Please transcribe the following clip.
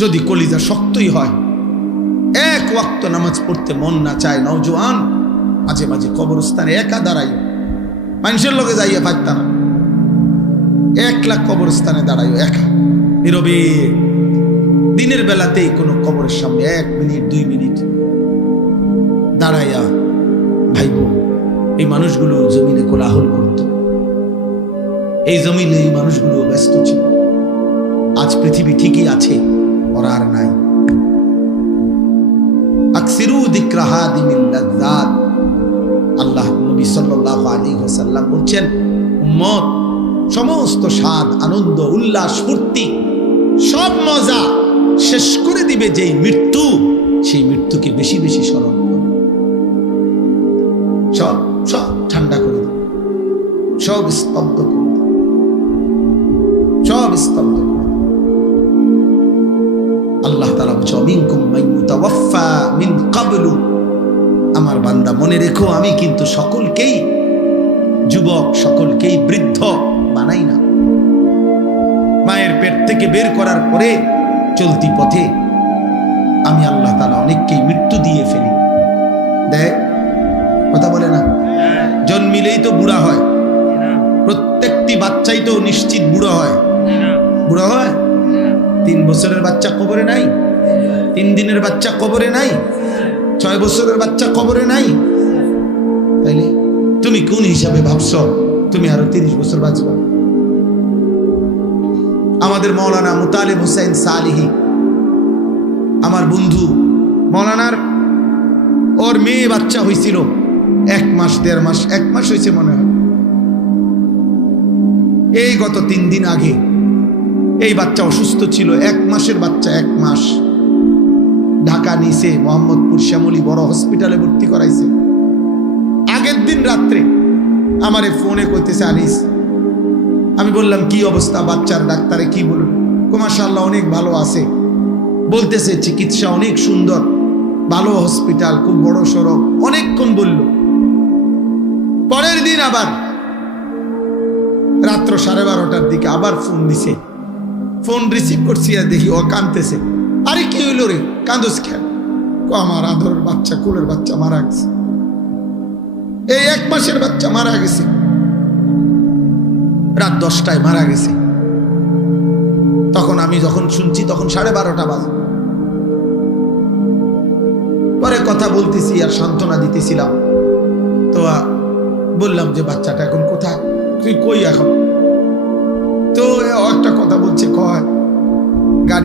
যদি কলিজা শক্তই হয়, এক ওয়াক্ত নামাজ পড়তে মন না চায়, নওজোয়ান মাঝে মাঝে কবরস্থানে একা দাঁড়াই, মানুষের লোকে যাইয়া পারত না, 1 লাখ কবরস্থানে দাঁড়াইও একা নীরবে, দিনের বেলাতেই কোনো কবরের সামনে 1 মিনিট 2 মিনিট দাঁড়াইয়া ভাইব। এই মানুষগুলো জমিনে কোলাহল করত, এই জমিনে এই মানুষগুলো ব্যস্ত ছিল। আজ পৃথিবী ঠিকই আছে, ওরা আর নাই। আকসিরু যিকরা হাদিমিল লাযযাত, আল্লাহ নবী সাল্লাল্লাহু আলাইহি ওয়াসাল্লাম বলছেন, উম্মত সমস্ত স্বাদ, আনন্দ, উল্লাস, ফুর্তি, সব মজা শেষ করে দিবে যেই মৃত্যু, সেই মৃত্যুকে বেশি বেশি স্মরণ করো। সব সব ঠান্ডা করে দাও, সব স্তব্ধ করে দাও, সব স্তব্ধ করে দাও। আল্লাহ তাআলা বলছেন, মিনকুম মান ইউতাওয়াফা মিন ক্বাবলু, আমার বান্দা মনে রেখো, আমি কিন্তু সকলকেই যুবক, সকলকেই বৃদ্ধ বানাই না। মায়ের পেট থেকে বের করার পরে চলতি পথে আমি আল্লাহ তাআলা অনেককেই মৃত্যু দিয়ে ফেলি। দেখ, কথা বলে না, জন্মিলেই তো বুড়া হয়, প্রত্যেকটি বাচ্চাই তো নিশ্চিত বুড়ো হয়। বুড়ো হয় 3 বছরের বাচ্চা কবরে নাই, 3 দিনের বাচ্চা কবরে নাই, 6 বছরের বাচ্চা কবরে নাই। তাইলে তুমি কোন হিসাবে ভাবছো তুমি আরো 30 বছর বাঁচবা? আমাদের মাওলানা মুতালিব হোসেন সালিহি, আমার বন্ধু, মাওলানার ওর মেয়ে বাচ্চা হয়েছিল 1 মাস 1.5 মাস, 1 মাস হয়েছে মনে হয়। এই গত 3 দিন আগে এই বাচ্চা অসুস্থ ছিল, 1 মাসের বাচ্চা, 1 মাস। ঢাকা নিছে, মোহাম্মদপুর শ্যামলী বড় হসপিটালে ভর্তি করাইছে। আগের দিন রাত্রে আমারে ফোনে কইতেছে, আনিস, আমি বললাম কি অবস্থা বাচ্চার? ডাক্তারে কি বলল? মাশাআল্লাহ অনেক ভালো আছে, বলতেছে চিকিৎসা অনেক সুন্দর, ভালো হসপিটাল, খুব বড় সড়ক, অনেকক্ষণ বলল। পরের দিন আবার রাত্র 12:30টার দিকে আবার ফোন দিছে। ফোন রিসিভ করছি আর দেখি ও কাঁদতেছে। আরে কি হইল রে, কাঁদোস কেন? আমার আদরের বাচ্চা, কোলের বাচ্চা মারা গেছে, এই 1 মাসের বাচ্চা মারা গেছে, রাত 10টায় মারা গেছে। তখন আমি যখন শুনছি তখন 12:30 বাজে। পরে কথা বলতেছি আর সান্ত্বনা দিতেছিলাম, তো বললাম যে বাচ্চাটা এখন কোথায়, তুই কই এখন? তো একটা কথা বলছে, কয়